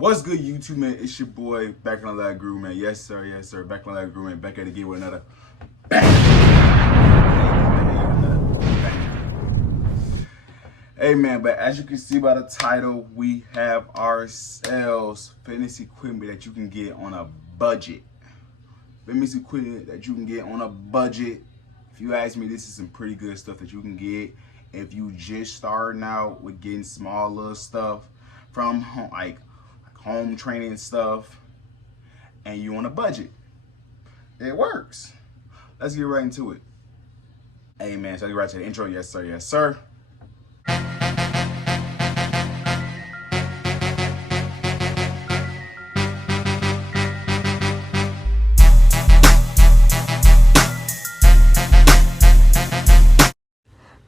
What's good, YouTube, man? It's your boy, back on the lab groove, man. Yes, sir. Yes, sir. Back on the lab groove, man. Back at it again with another Hey, man, but as you can see by the title, we have ourselves fitness equipment that you can get on a budget. Fitness equipment that you can get on a budget. If you ask me, this is some pretty good stuff that you can get if you just starting out with getting small little stuff from home, like home training stuff, and you on a budget. It works. Let's get right into it. Hey, man, so let's get right to the intro. Yes, sir. Yes, sir.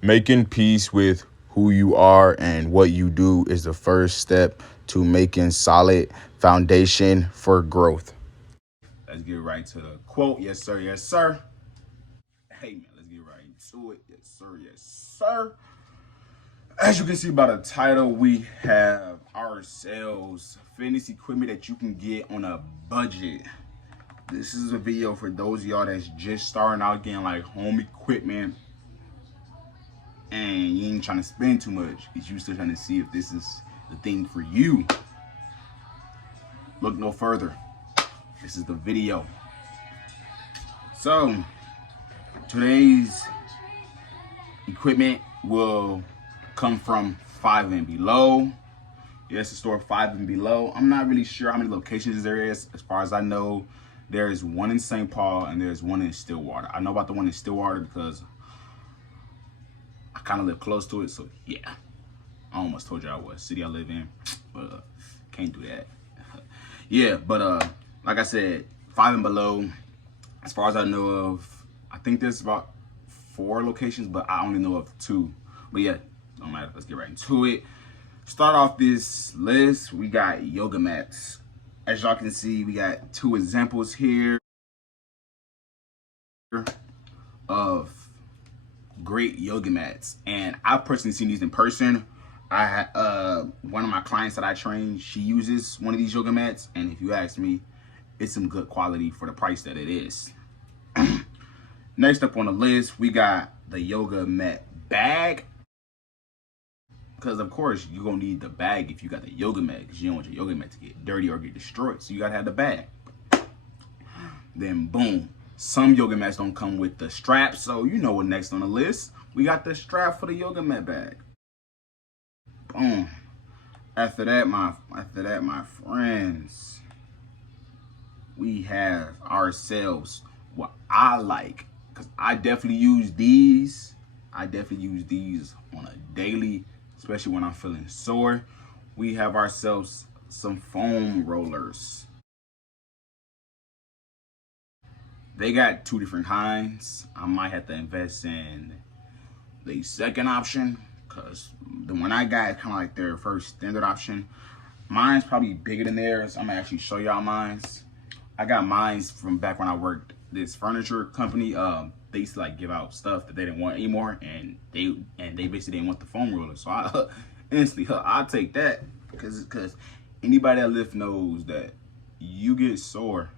Making peace with who you are and what you do is the first step to making solid foundation for growth. Let's get right to the quote. Yes, sir. Yes, sir. Hey, man, let's get right into it. Yes, sir. Yes, sir. As you can see by the title, we have ourselves fitness equipment that you can get on a budget. This is a video for those of y'all that's just starting out getting like home equipment and you ain't trying to spend too much. You still trying to see if this is the thing for you. Look no further. This is the video. So today's equipment will come from 5 and below. Yes, the store 5 and below. I'm not really sure how many locations there is. As far as I know, there is one in St. Paul and there's one in Stillwater. I know about the one in Stillwater because I kind of live close to it, so yeah. I almost told y'all what city I live in, but can't do that. Yeah, but like I said, 5 and below, as far as I know of, I think there's about 4 locations, but I only know of 2. But yeah, don't matter. Let's get right into it. Start off this list, we got yoga mats. As y'all can see, we got 2 examples here of great yoga mats, and I've personally seen these in person. One of my clients that I train, she uses one of these yoga mats, and if you ask me, it's some good quality for the price that it is. Next up on the list, we got the yoga mat bag, because of course you're gonna need the bag if you got the yoga mat, because you don't want your yoga mat to get dirty or get destroyed, so you gotta have the bag. Then boom, some yoga mats don't come with the strap, so you know what next on the list. We got the strap for the yoga mat bag. Boom. After that, my friends, we have ourselves what I like, because I definitely use these. I definitely use these on a daily, especially when I'm feeling sore. We have ourselves some foam rollers. They got 2 different kinds. I might have to invest in the second option, because the one I got is kind of like their first standard option. Mine's probably bigger than theirs. I'm gonna actually show y'all mine's. I got mine's from back when I worked this furniture company. They used to like give out stuff that they didn't want anymore, and they basically didn't want the foam roller. So I instantly, I'll take that, because anybody that lift knows that you get sore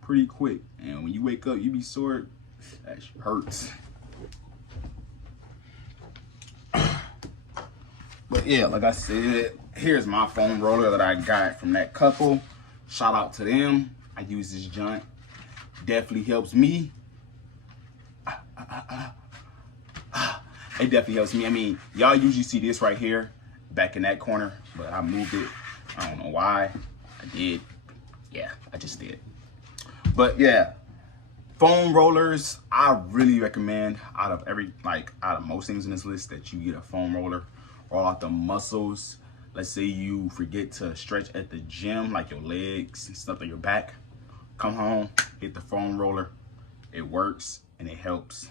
pretty quick, and when you wake up, you be sore. That shit hurts. But yeah, like I said, here's my foam roller that I got from that couple. Shout out to them. I use this joint. Definitely helps me. It definitely helps me. I mean, y'all usually see this right here, back in that corner, but I moved it. I don't know why. I did. Yeah, I just did. But yeah, foam rollers, I really recommend out of most things in this list that you get a foam roller. Roll out the muscles. Let's say you forget to stretch at the gym, like your legs and stuff, like your back. Come home, hit the foam roller. It works and it helps.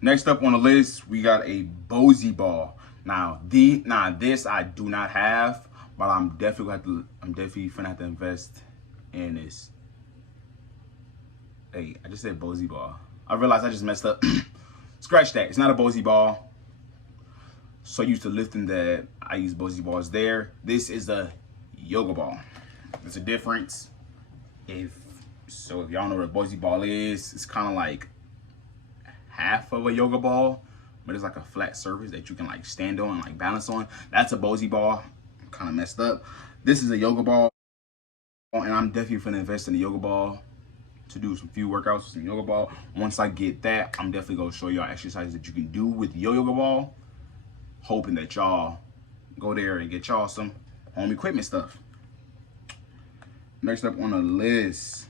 Next up on the list, we got a Bozy Ball. Now this I do not have, but I'm definitely gonna have to invest in this. Hey, I just said Bozy Ball. I realized I just messed up. Scratch that. It's not a Bozy Ball. so used to lifting that I use Bozy Balls there. This is a yoga ball. There's a difference. If y'all know what a Bozy Ball is, it's kind of like half of a yoga ball, but it's like a flat surface that you can like stand on and like balance on. That's a Bozy Ball. Kind of messed up. This is a yoga ball, and I'm definitely gonna invest in the yoga ball to do some few workouts with some yoga ball. Once I get that, I'm definitely gonna show y'all exercises that you can do with your yoga ball, hoping that y'all go there and get y'all some home equipment stuff. Next up on the list,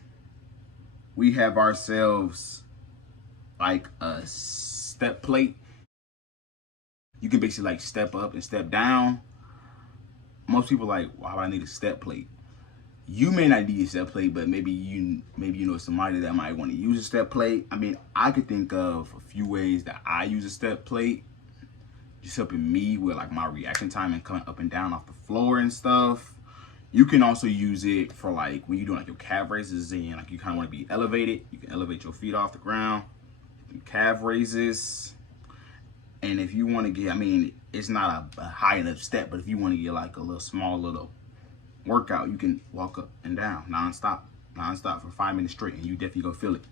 we have ourselves like a step plate. You can basically like step up and step down. Most people like, why do I need a step plate? You may not need a step plate, but maybe you know somebody that might want to use a step plate. I mean, I could think of a few ways that I use a step plate, just helping me with like my reaction time and coming up and down off the floor and stuff. You can also use it for like when you're doing like your calf raises and like you kind of want to be elevated. You can elevate your feet off the ground, calf raises. And if you want to get, I mean, it's not a high enough step, but if you want to get like a little small little workout, you can walk up and down non-stop for 5 minutes straight, and you definitely gonna feel it.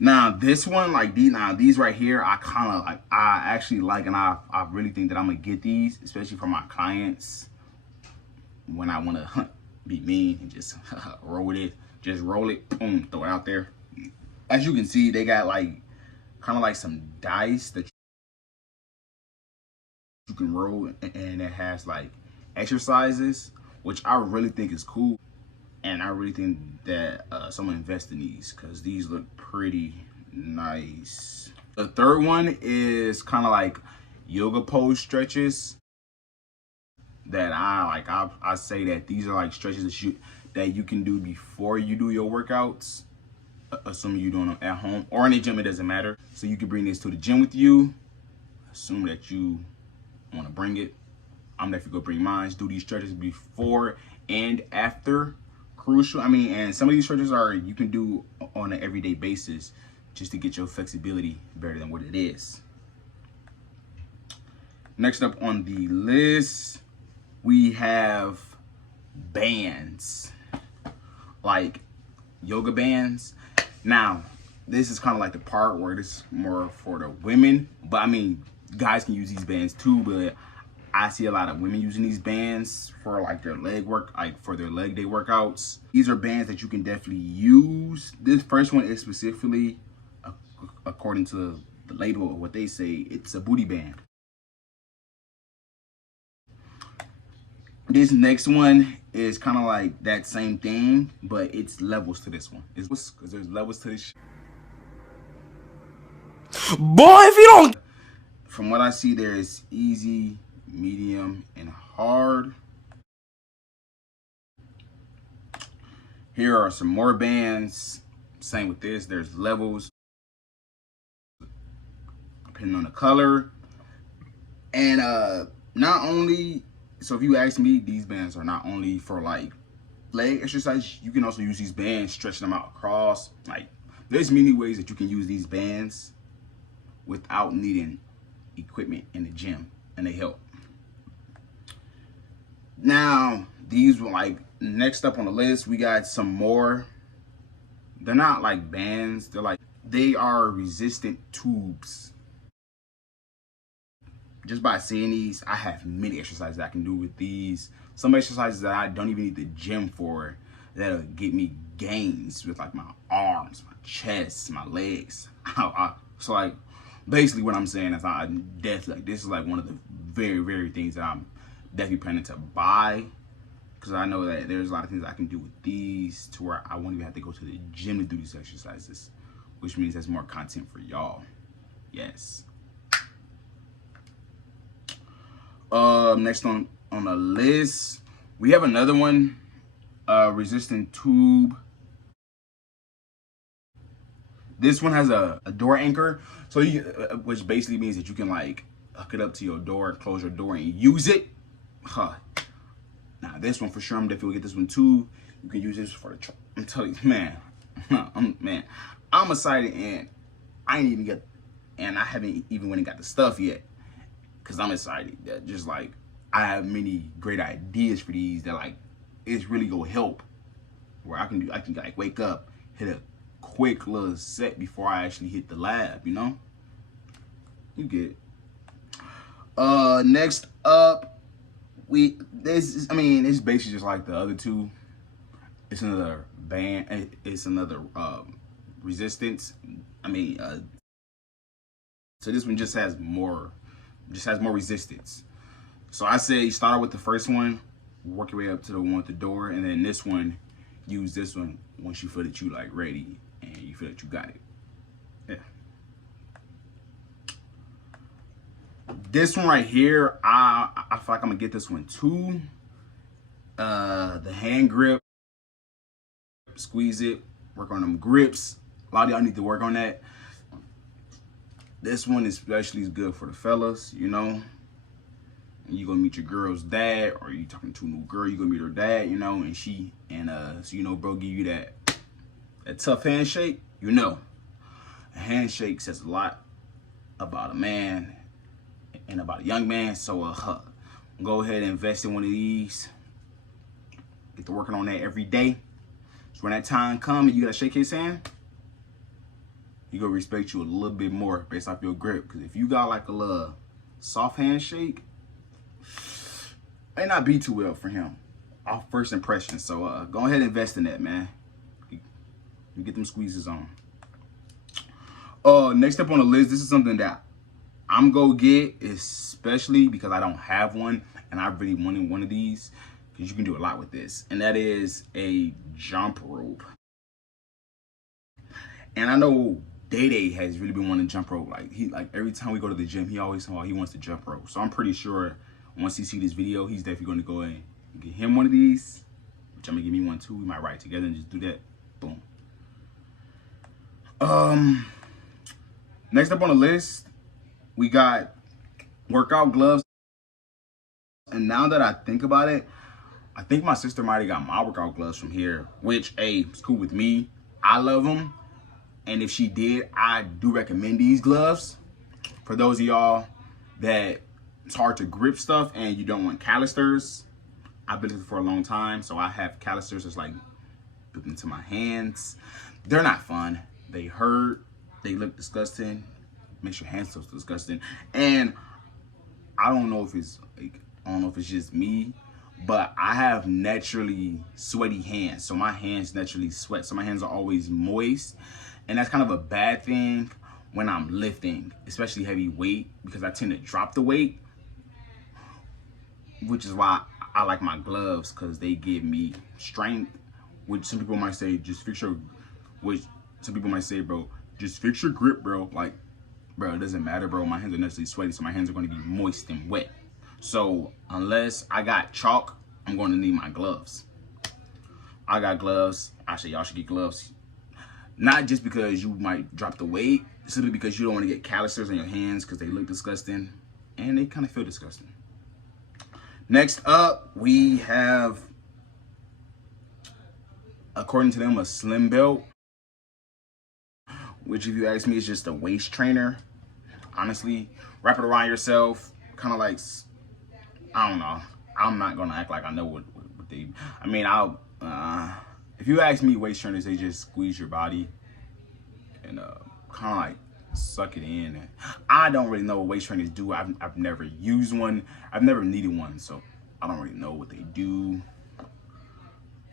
Now this one, like these right here, I kind of like, I actually like, and I really think that I'm gonna get these, especially for my clients when I want to be mean and just roll with it. Just roll it, boom, throw it out there. As you can see, they got like kind of like some dice that you can roll, and it has like exercises, which I really think is cool. And I really think that someone invest in these because these look pretty nice. The third one is kind of like yoga pose stretches that I say that these are like stretches that you can do before you do your workouts, assuming you're doing them at home or in the gym. It doesn't matter. So you can bring this to the gym with you, assume that you want to bring it. I'm definitely gonna bring mine. Do these stretches before and after. Crucial. I mean, and some of these stretches are you can do on an everyday basis just to get your flexibility better than what it is. Next up on the list, we have bands, like yoga bands. Now, this is kind of like the part where this is more for the women, but I mean, guys can use these bands too, but I see a lot of women using these bands for like their leg work, like for their leg day workouts. These are bands that you can definitely use. This first one is specifically, according to the label of what they say, it's a booty band. This next one is kind of like that same thing, but it's levels to this one. It's because there's levels to this. Boy, if you don't. From what I see, there is easy, medium, and hard. Here are some more bands. Same with this. There's levels depending on the color. And not only, so if you ask me, these bands are not only for like leg exercise, you can also use these bands, stretch them out across. Like there's many ways that you can use these bands without needing equipment in the gym, and they help. Now, these were like next up on the list, we got some more. They're not like bands, they are resistant tubes. Just by seeing these, I have many exercises I can do with these. Some exercises that I don't even need the gym for, that'll get me gains with like my arms, my chest, my legs. So like, basically what I'm saying is I definitely, like, this is like one of the very, very things that I'm definitely planning to buy, because I know that there's a lot of things I can do with these to where I won't even have to go to the gym to do these exercises, which means there's more content for y'all. Yes. Next on the list, we have another one, resistant tube. This one has a door anchor, so you, which basically means that you can like hook it up to your door, close your door, and use it. Huh. Now this one for sure, I'm definitely gonna get this one too. You can use this for the. I'm telling you, man, I'm excited, and I ain't even get, and I haven't even went and got the stuff yet. because I'm excited. That just like I have many great ideas for these that like it's really gonna help. Where I can like wake up, hit a quick little set before I actually hit the lab. You know, you get it. Next up, it's basically just like the other two. It's another band. It's another resistance. So this one just has more resistance. So I say start out with the first one, work your way up to the one with the door, and then this one, use this one once you feel that you like ready and you feel that you got it. Yeah. This one right here, I feel like I'm gonna get this one too. The hand grip, squeeze it, work on them grips. A lot of y'all need to work on that. This one especially is good for the fellas, you know. You gonna meet your girl's dad, or you talking to a new girl, you gonna meet her dad, you know, and so you know, bro, give you that tough handshake. You know, a handshake says a lot about a man and about a young man. So go ahead and invest in one of these. Get to working on that every day. So when that time comes and you gotta shake his hand, he gonna respect you a little bit more based off your grip. Because if you got like a little soft handshake, may not be too well for him off first impression. So go ahead and invest in that, man. You get them squeezes on. Next up on the list, this is something that I'm gonna get, especially because I don't have one and I really wanted one of these, because you can do a lot with this, and that is a jump rope. And I know Day has really been wanting to jump rope. Like every time we go to the gym, he always talks about he wants to jump rope. So I'm pretty sure once he see this video, he's definitely going to go and get him one of these, which I'm gonna give me one too. We might ride together and just do that. Boom. Next up on the list, we got workout gloves. And now that I think about it, I think my sister might have got my workout gloves from here, which, hey, it's cool with me. I love them. And if she did, I do recommend these gloves. For those of y'all that it's hard to grip stuff and you don't want calisters, I've been looking for a long time. So I have calisters that's like put into my hands. They're not fun. They hurt. They look disgusting. Makes your hands so disgusting. And I don't know if it's just me, but I have naturally sweaty hands. So my hands naturally sweat. So my hands are always moist. And that's kind of a bad thing when I'm lifting, especially heavy weight, because I tend to drop the weight, which is why I like my gloves, because they give me strength, which some people might say, bro, just fix your grip, bro. Like, bro, it doesn't matter, bro. My hands are naturally sweaty, so my hands are going to be moist and wet. So unless I got chalk, I'm going to need my gloves. I got gloves. Actually, y'all should get gloves. Not just because you might drop the weight, simply because you don't want to get calluses on your hands because they look disgusting and they kind of feel disgusting. Next up, we have, according to them, a slim belt, which if you ask me is just a waist trainer. Honestly, wrap it around yourself, kind of like, I don't know. I'm not gonna act like I know what they. I mean, if you ask me, waist trainers, they just squeeze your body and kind of like suck it in. I don't really know what waist trainers do. I've never used one. I've never needed one, so I don't really know what they do.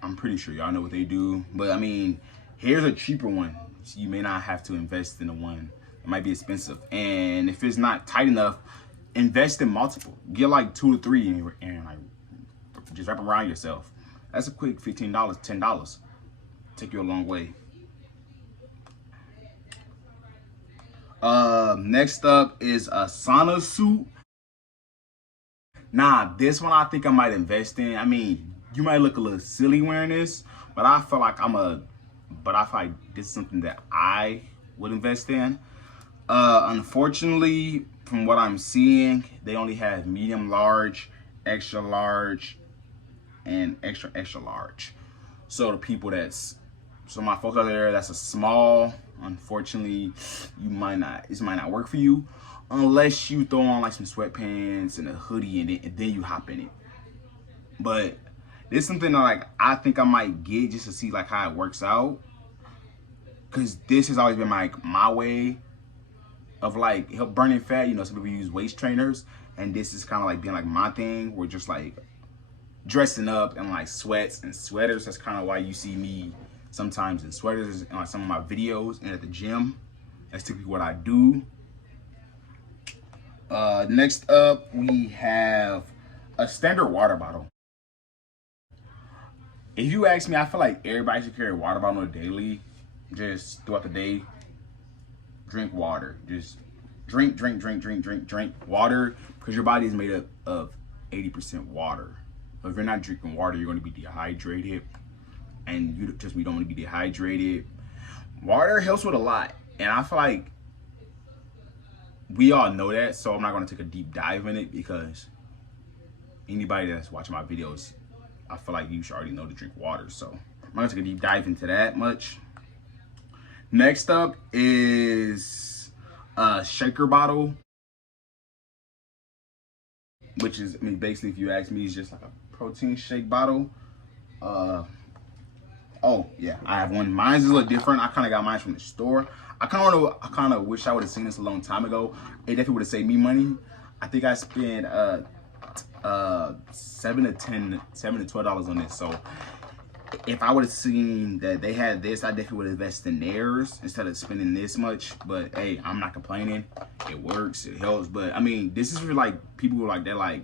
I'm pretty sure y'all know what they do, but I mean, here's a cheaper one. So you may not have to invest in the one. It might be expensive, and if it's not tight enough, invest in multiple. Get like 2 to 3 and like just wrap around yourself. That's a quick $15, $10. Take you a long way. Next up is a sauna suit. Nah, this one I think I might invest in. I mean, you might look a little silly wearing this, but I feel like this is something that I would invest in. Unfortunately, from what I'm seeing, they only have medium large, extra large, and extra large. So my folks out there that's a small, unfortunately, this might not work for you. unless you throw on like some sweatpants and a hoodie in it, and then you hop in it. But this is something that like I think I might get just to see like how it works out, because this has always been like my way of like help burning fat. You know, some people use waist trainers, and this is kind of like being like my thing. We're just like dressing up in like sweats and sweaters. That's kind of why you see me sometimes in sweaters in like some of my videos and at the gym. That's typically what I do. Next up, we have a standard water bottle. If you ask me, I feel like everybody should carry a water bottle on a daily, just throughout the day. Drink water. Just drink water, because your body is made up of 80% water. So if you're not drinking water, you're going to be dehydrated, and we don't want to be dehydrated. Water helps with a lot, and I feel like we all know that, so I'm not going to take a deep dive in it, because anybody that's watching my videos, I feel like you should already know to drink water, so I'm not going to take a deep dive into that much. Next up is a shaker bottle, which is, I mean, basically, if you ask me, it's just like a protein shake bottle. Oh yeah, I have one. Mine's is a little different. I kind of got mine from the store. I kind of wish I would have seen this a long time ago. It definitely would have saved me money. I think I spent $7 to $12 on this. So if I would have seen that they had this, I definitely would have invested in theirs instead of spending this much. But hey, I'm not complaining. It works. It helps. But I mean, this is for like people who like that like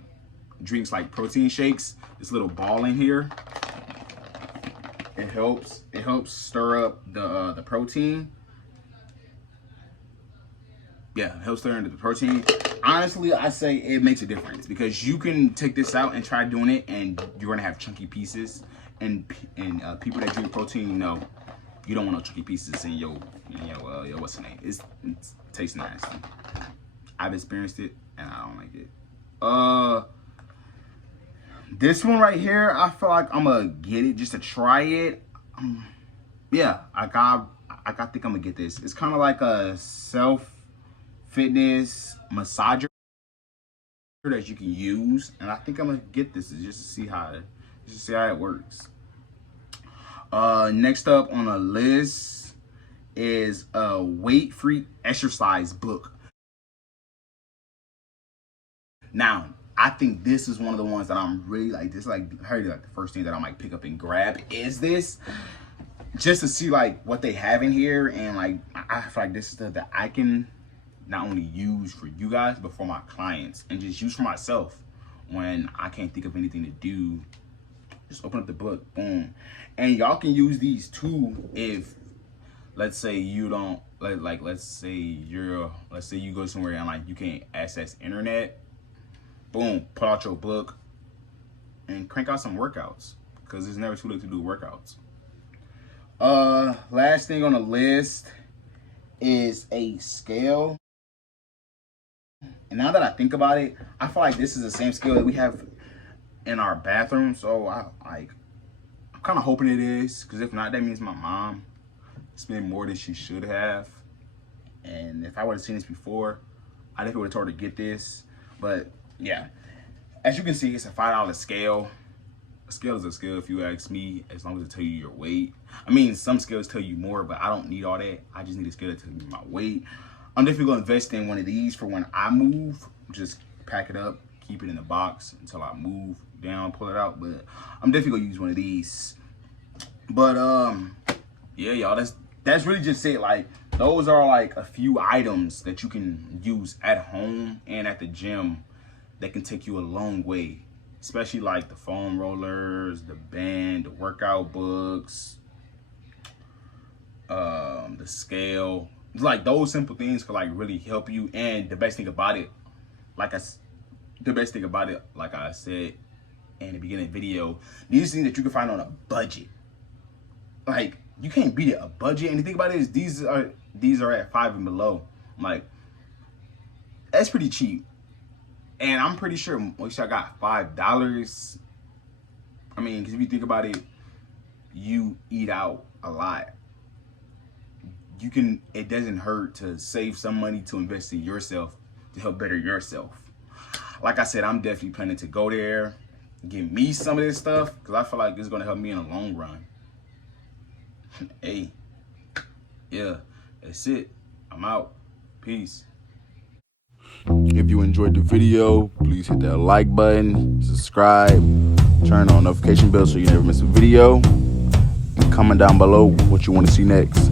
drinks like protein shakes. This little ball in here. It helps. It helps stir up the protein. Yeah, it helps stir into the protein. Honestly, I say it makes a difference, because you can take this out and try doing it, and you're gonna have chunky pieces. And people that drink protein, you know, you don't want no chunky pieces in your what's the name? It tastes nasty. I've experienced it, and I don't like it. This one right here, I feel like I'm gonna get it just to try it. Yeah, I think I'm gonna get this. It's kind of like a self-fitness massager that you can use, and I think I'm gonna get this just to see how it works. Next up on the list is a weight-free exercise book. Now, I think this is one of the ones that I'm really like. This is like the first thing that I might pick up and grab is this, just to see like what they have in here, and like I feel like this is stuff that I can not only use for you guys but for my clients, and just use for myself when I can't think of anything to do. Just open up the book, boom, and y'all can use these too if, let's say you don't let's say you go somewhere and like you can't access internet. Boom, pull out your book and crank out some workouts, because it's never too late to do workouts. Last thing on the list is a scale. And now that I think about it, I feel like this is the same scale that we have in our bathroom. So I'm kind of hoping it is, because if not, that means my mom spent more than she should have. And if I would have seen this before, I definitely would have told her to get this. But yeah, as you can see, it's a $5 scale. A scale is a scale, if you ask me, as long as it tell you your weight. I mean, some scales tell you more, but I don't need all that. I just need a scale to tell me my weight. I'm definitely gonna invest in one of these for when I move. Just pack it up, keep it in the box until I move down, pull it out. But I'm definitely gonna use one of these. But yeah, y'all, that's really just it. Like, those are like a few items that you can use at home and at the gym that can take you a long way. Especially like the foam rollers, the band, the workout books, the scale. Like, those simple things could like really help you. And the best thing about it, like I said in the beginning of the video, these things that you can find on a budget. Like, you can't beat it, a budget. And the thing about it is these are at $5 and below. Like, that's pretty cheap. And I'm pretty sure most y'all got $5. I mean, because if you think about it, you eat out a lot. It doesn't hurt to save some money to invest in yourself to help better yourself. Like I said, I'm definitely planning to go there, get me some of this stuff, because I feel like it's going to help me in the long run. Hey, yeah, that's it. I'm out. Peace. If you enjoyed the video, please hit that like button, subscribe, turn on notification bell so you never miss a video, and comment down below what you want to see next.